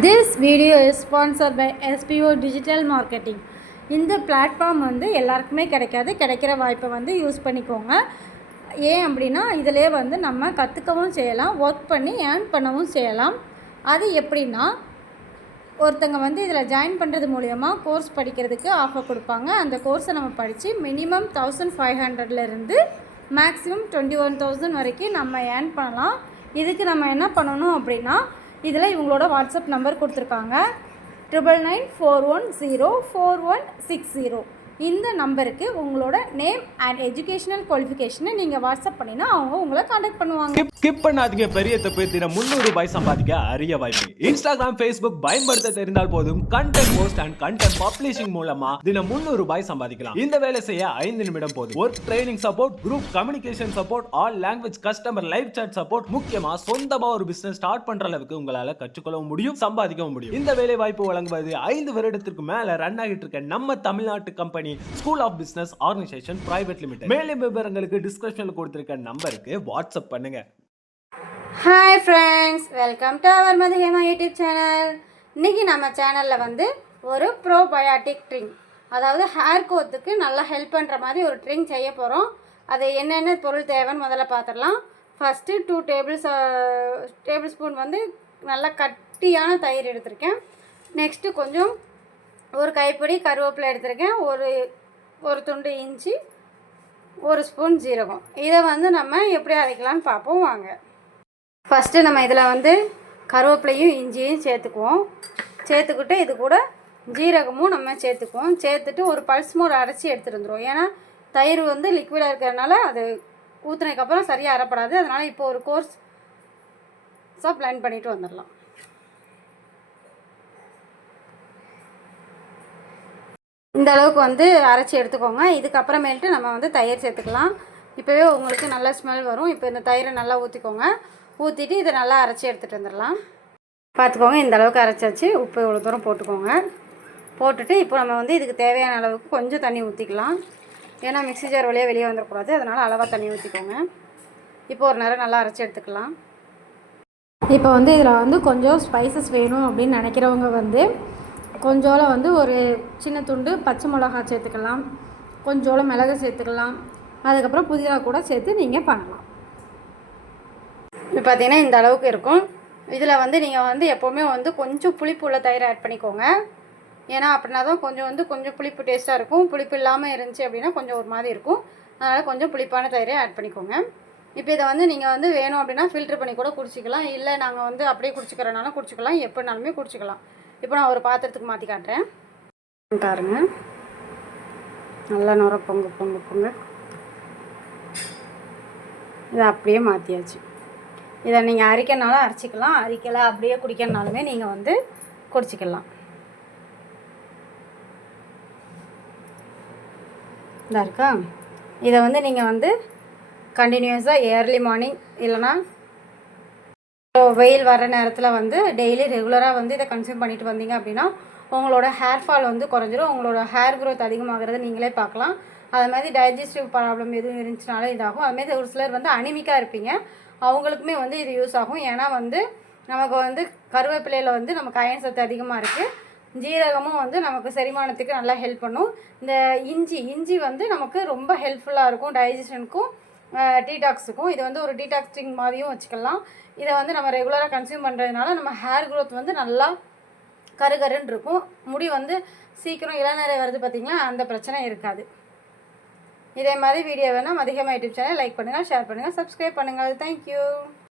This video is sponsored by SPO Digital Marketing. இந்த platform வந்து எல்லாருக்குமே கிடைக்கிற வாய்ப்பை வந்து யூஸ் பண்ணிக்கோங்க. ஏன் அப்படின்னா இதிலே வந்து நம்ம கற்றுக்கவும் செய்யலாம், ஒர்க் பண்ணி ஏர்ன் பண்ணவும் செய்யலாம். அது எப்படின்னா ஒருத்தங்க வந்து இதில் ஜாயின் பண்ணுறது மூலயமா கோர்ஸ் படிக்கிறதுக்கு ஆஃபர் கொடுப்பாங்க. அந்த கோர்ஸை நம்ம படித்து மினிமம் 1500லேருந்து மேக்ஸிமம் 21,000 வரைக்கும் நம்ம ஏர்ன் பண்ணலாம். இதுக்கு நம்ம என்ன பண்ணணும் அப்படின்னா இதில் இவங்களோட வாட்ஸ்அப் நம்பர் கொடுத்துருக்காங்க 9994104160. இந்த நம்பருக்கு உங்களோட நேம் அண்ட் எஜுகேஷனல் குவாலிஃபிகேஷனை நீங்கள் வாட்ஸ்அப் பண்ணினா அவங்க உங்களை காண்டாக்ட் பண்ணுவாங்க. ஸ்கிப் பண்ணாதீங்க. பெரிய தப்பு. தினம் 300 ரூபாய் சம்பாதிக்க அரிய வாய்ப்பு. இன்ஸ்டாகிராம், ஃபேஸ்புக் பயன்படுத்த தெரிந்தால் போதும் content post and content publishing மூலமா தினம் 300 ரூபாய் சம்பாதிக்கலாம். இந்த வேலை செய்ய 5 நிமிடம் போதும். Work training support, group communication support, all language customer live chat support, முக்கியமா சொந்தமா ஒரு பிசினஸ் ஸ்டார்ட் பண்ற அளவுக்கு உங்களால கற்றுக்கொள்ளவும் முடியும், சம்பாதிக்கவும் முடியும். இந்த வேலை வாய்ப்பு வழங்குவது 5 வருடத்திற்கு மேல ரன் ஆகிட்டு இருக்க நம்ம தமிழ்நாட்டு company school of business organisation private limited. மேலும் விவரங்களுக்கு டிஸ்கிரிப்ஷன்ல கொடுத்திருக்க நம்பருக்கு வாட்ஸ்அப் பண்ணுங்க. Hi friends, welcome to our Mathihema YouTube channel. இன்றைக்கி நம்ம சேனலில் வந்து ஒரு ப்ரோபயாட்டிக் ட்ரிங்க், அதாவது ஹேர் கோத்துக்கு நல்லா ஹெல்ப் பண்ணுற மாதிரி ஒரு ட்ரிங்க் செய்ய போகிறோம். அது என்னென்ன பொருள் தேவைன்னு முதல்ல பார்த்துடலாம். ஃபஸ்ட்டு 2 டேபிள் ஸ்பூன் வந்து நல்லா கட்டியான தயிர் எடுத்திருக்கேன். நெக்ஸ்ட்டு கொஞ்சம் ஒரு கைப்பிடி கருவேப்பிலை எடுத்திருக்கேன், ஒரு துண்டு இஞ்சி, 1 ஸ்பூன் ஜீரகம். இதை வந்து நம்ம எப்படி அரைக்கலான்னு பார்ப்போம் வாங்க. ஃபஸ்ட்டு நம்ம இதில் வந்து கருவேப்பிலையும் இஞ்சியும் சேர்த்துக்கிட்டு இது கூட ஜீரகமும் நம்ம சேர்த்துட்டு ஒரு பல்ஸ் மோட் அரைச்சி எடுத்துகிட்டு வந்துடும். ஏன்னா தயிர் வந்து லிக்விடாக இருக்கிறதுனால அது ஊற்றுனதுக்கப்புறம் சரியாக அரைப்படாது. அதனால் இப்போ ஒரு கோர்ஸாக பிளெண்ட் பண்ணிவிட்டு வந்துடலாம். இந்த அளவுக்கு வந்து அரைச்சி எடுத்துக்கோங்க. இதுக்கப்புறமேட்டு நம்ம வந்து தயிர் சேர்த்துக்கலாம். இப்போவே உங்களுக்கு நல்ல ஸ்மெல் வரும். இப்போ இந்த தயிரை நல்லா ஊற்றிட்டு இதை நல்லா அரைச்சி எடுத்துகிட்டு வந்துடலாம். பார்த்துக்கோங்க, இந்த அளவுக்கு அரைச்சாச்சு. உப்பு இவ்வளோ தூரம் போட்டுட்டு இப்போ நம்ம வந்து இதுக்கு தேவையான அளவுக்கு கொஞ்சம் தண்ணி ஊற்றிக்கலாம். ஏன்னா மிக்ஸி ஜார் வழியாக வெளியே வந்துடக்கூடாது, அதனால் அளவாக தண்ணி ஊற்றிக்கோங்க. இப்போ ஒரு நேரம் நல்லா அரைச்சி எடுத்துக்கலாம். இப்போ வந்து இதில் வந்து கொஞ்சம் ஸ்பைசஸ் வேணும் அப்படின்னு நினைக்கிறவங்க வந்து கொஞ்சோல வந்து ஒரு சின்ன துண்டு பச்சை மிளகா சேர்த்துக்கலாம், கொஞ்சோல மிளகு சேர்த்துக்கலாம், அதுக்கப்புறம் புதினா கூட சேர்த்து நீங்கள் பண்ணலாம். இப்போ பார்த்தீங்கன்னா இந்த அளவுக்கு இருக்கும். இதில் வந்து நீங்கள் வந்து எப்போவுமே வந்து கொஞ்சம் புளிப்பு உள்ள தயிர் ஆட் பண்ணிக்கோங்க. ஏன்னா அப்படின்னா தான் கொஞ்சம் புளிப்பு டேஸ்ட்டாக இருக்கும். புளிப்பு இல்லாமல் இருந்துச்சு அப்படின்னா கொஞ்சம் ஒரு மாதிரி இருக்கும். அதனால் கொஞ்சம் புளிப்பான தயிரை ஆட் பண்ணிக்கோங்க. இப்போ இதை வந்து நீங்கள் வந்து வேணும் அப்படின்னா ஃபில்ட்ரு பண்ணி கூட குடிச்சிக்கலாம். இல்லை நாங்கள் வந்து அப்படியே குடிச்சிக்கிறனாலும் குடிச்சிக்கலாம், எப்படினாலுமே குடிச்சிக்கலாம். இப்போ நான் ஒரு பாத்திரத்துக்கு மாற்றி காட்டுறேன் பாருங்க. நல்லா நுர பொங்க இதை அப்படியே மாற்றியாச்சு. இதை நீங்கள் அரைக்கனாலும் அரைச்சிக்கலாம், அரைக்கலை அப்படியே குடிக்கனாலுமே நீங்கள் வந்து குடிச்சிக்கலாம். இதாக இருக்கா. இதை வந்து நீங்கள் வந்து கண்டினியூஸாக ஏர்லி மார்னிங் இல்லைனா வெயில் வர நேரத்தில் வந்து டெய்லி ரெகுலராக வந்து இதை கன்சியூம் பண்ணிட்டு வந்தீங்க அப்படின்னா உங்களோட ஹேர் ஃபால் வந்து குறைஞ்சிரும். உங்களோட ஹேர் க்ரோத் அதிகமாகிறத நீங்களே பார்க்கலாம். அது மாதிரி டைஜஸ்டிவ் ப்ராப்ளம் எதுவும் இருந்துச்சுனால இதாகும். அதுமாதிரி ஒரு சிலர் வந்து அனிமிக்காக இருப்பீங்க, அவங்களுக்குமே வந்து இது யூஸ் ஆகும். ஏன்னா வந்து நமக்கு வந்து கருவேப்பிலையில் வந்து நமக்கு அயன் சத்து அதிகமாக இருக்குது. ஜீரகமும் வந்து நமக்கு செரிமானத்துக்கு நல்லா ஹெல்ப் பண்ணும். இந்த இஞ்சி வந்து நமக்கு ரொம்ப ஹெல்ப்ஃபுல்லாக இருக்கும் டைஜஷனுக்கும் டீடாக்ஸுக்கும். இது வந்து ஒரு டீடாக்ஸிங் மாதிரியும் வச்சுக்கலாம். இதை வந்து நம்ம ரெகுலராக கன்சியூம் பண்ணுறதுனால நம்ம ஹேர் க்ரோத் வந்து நல்லா கருன்னு இருக்கும். முடி வந்து சீக்கிரம் இளநரை வருது பார்த்திங்களா, அந்த பிரச்சனை இருக்காது. இதே மாதிரி வீடியோ வேணால் மதிகமா யூடியூப் சேனல் லைக் பண்ணுங்கள், ஷேர் பண்ணுங்கள், சப்ஸ்கிரைப் பண்ணுங்கள். தேங்க்யூ.